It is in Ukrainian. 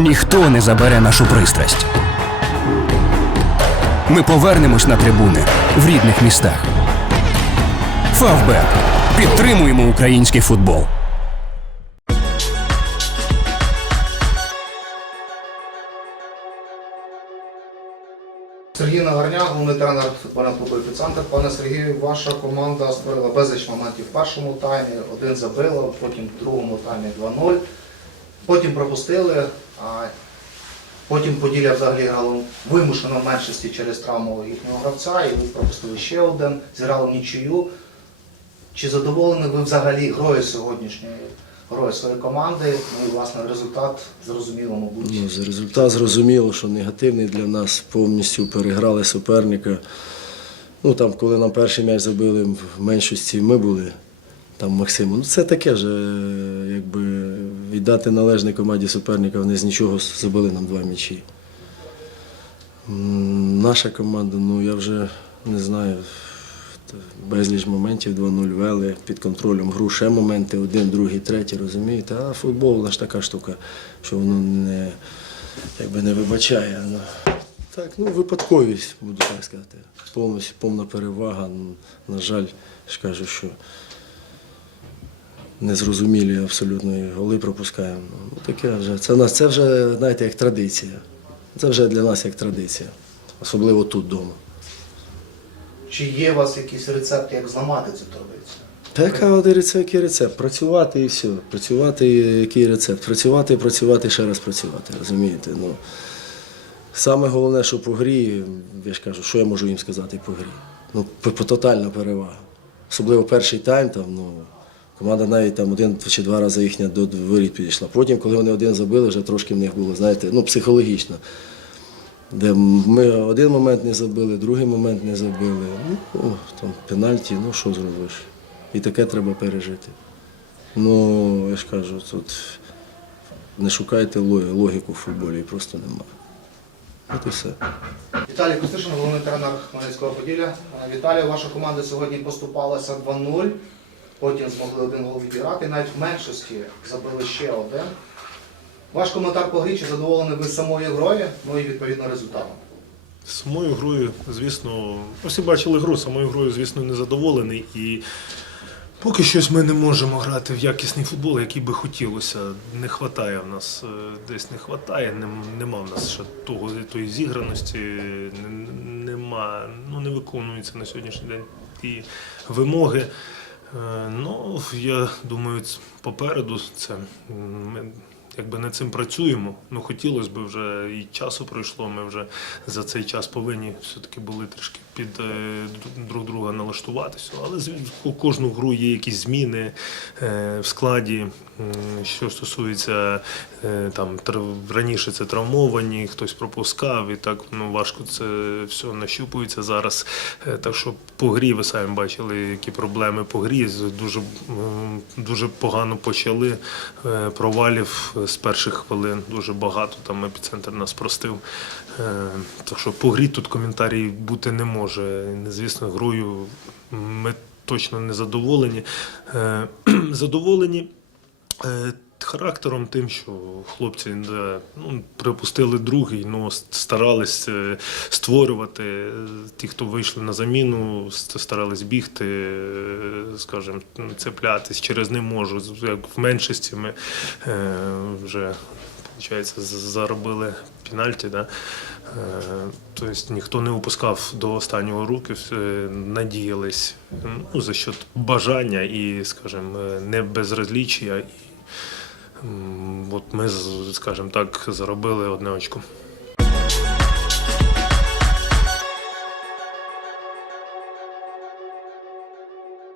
Ніхто не забере нашу пристрасть. Ми повернемось на трибуни в рідних містах. Фавбет. Підтримуємо український футбол. Сергій Нагарняк, головний тренер футбольного клубу «Епіцентр». Пане Сергію, ваша команда створила безліч моментів в першому таймі, один забила, потім в другому таймі 2-0. Потім пропустили, потім Поділля взагалі грало вимушено в меншості через травму їхнього гравця, і ви пропустили ще один, зіграли нічию. Чи задоволені ви взагалі грою сьогоднішньої грою своєї команди? Ну і власне результат зрозуміло, мабуть. Ну, результат зрозуміло, що негативний для нас повністю переграли суперника. Ну там, коли нам перший м'яч забили, в меншості ми були там Максиму. Ну це таке ж, е, якби віддати належне команді суперника, вони з нічого забили нам два м'ячі. Наша команда, ну я вже не знаю, безліч моментів 2-0 вели під контролем гру, ще моменти, один, другий, третій, розумієте? А футбол вона ж така штука, що воно не, якби не вибачає. Ну, так, ну випадковість, буду так сказати. Повністю повна перевага. На жаль, ж кажу, що незрозумілі абсолютно і голи пропускаємо. Ну, таке вже. Це, в нас, це вже, знаєте, як традиція. Це вже для нас як традиція, особливо тут вдома. Чи є у вас якийсь рецепт, як зламати цю традицію? Та яка от рецепт, який рецепт? Працювати і все. Працювати, який рецепт? Працювати, працювати, ще раз працювати, розумієте? Ну, саме головне, що по грі, я ж кажу, що я можу їм сказати по грі? Ну, тотальна перевага. Особливо перший тайм, там, ну, команда навіть там один чи два рази їхня до воріт підійшла. Потім, коли вони один забили, вже трошки в них було, знаєте, ну, психологічно. Де ми один момент не забили, другий момент не забили. Ну, о, там пенальті, ну що зробиш? І таке треба пережити. Ну, я ж кажу, тут не шукайте логіку в футболі, просто нема. От і все. Віталій Костишин, головний тренер Хмельницького Поділля. Віталій, ваша команда сьогодні поступалася 2-0, потім змогли один гол відіграти. Навіть в меншості забили ще один. Ваш коментар по грі, чи задоволені ви самою грою, ну і відповідно результатом. Самою грою, звісно, всі бачили гру, самою грою, звісно, не задоволений. І поки щось ми не можемо грати в якісний футбол, який би хотілося. Не вистачає в нас, е, десь не вистачає, нема в нас ще того, тої зіграності, не- нема, ну, не виконуються на сьогоднішній день ті вимоги. Е, Ну, я думаю, попереду це ми якби над цим працюємо. Ну хотілося б вже і часу пройшло. Ми вже за цей час повинні все-таки були трішки під е, друг друга налаштуватися. Але ку- кожну гру є якісь зміни е, в складі. Що стосується е, там раніше це травмовані, хтось пропускав, і так ну важко це все нащупується зараз. Так що по грі ви самі бачили, які проблеми по грі. Дуже, дуже погано почали провалів з перших хвилин. Дуже багато там епіцентр нас простив. Е, Так що по грі тут коментарій бути не може. Звісно, грою ми точно не задоволені. Е, Задоволені. Е, Характером тим, що хлопці ну, припустили другий, ну с- старались створювати. Ті, хто вийшли на заміну, старались бігти, скажімо, цеплятись через не можу. Як в меншості ми вже виходить, заробили пенальті. Да? Е, Тобто ніхто не опускав до останнього руки, надіялись ну, за счет бажання і, скажімо, е, не безразліччя. От ми, скажімо так, заробили одне очко.